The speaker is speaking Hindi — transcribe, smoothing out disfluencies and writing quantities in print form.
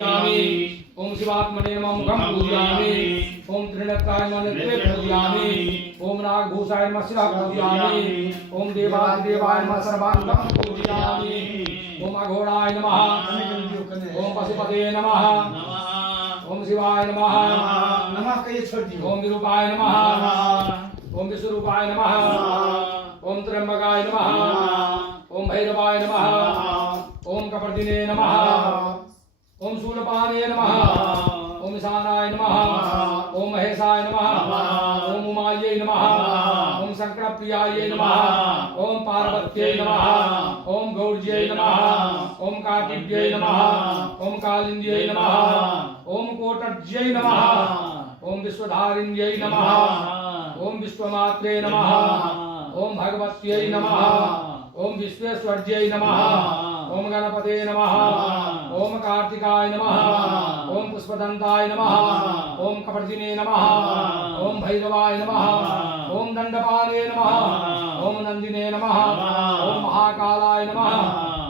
ओम शिवात्मने नमः मुखं पूजयामि। ओम त्रिनेत्राय नमः नेत्रे पूजयामि। ओम नागभूषाय नमः शिरः पूजयामि। ओम देवादिदेवाय नमः सर्वांगं पूजयामि। ओम अघोराय नमः। ओम पशुपते नमः। ओम शिवाय नमः। ओम विरूपाय नमः। ओम विश्वरूपाय नमः। ओम त्र्यंबकाय नमः। ओम भैरवाय नमः। ओम कपर्दिने नमः। ओम शूलपाणे नमः। ओम ईशानाय नमः। ओम महेशाय नमः। ओम उमायै नमः। ओम शंकरप्रियायै नमः। ओम पार्वत्यै नमः। ओम गौर्यै नमः। ओम काटिव्यै नमः। ओम कालिंद्यै नमः। ओम कोटज्यै नमः। ओम विश्वधारिण्यै नमः। ओम विश्वमात्रे नमः। ओम भगवत्यै नमः। ओम विश्वेश्वर्यै नमः। ओम गणपते नमः। ओम कार्तिकाय नमः। ओम पुष्पदंताय नमः। ओम कपर्दिने नमः। ओम भैरवाय नमः। ओम दंडपाणे नमः। ओम नंदिने नमः। ओम महाकालाय नमः।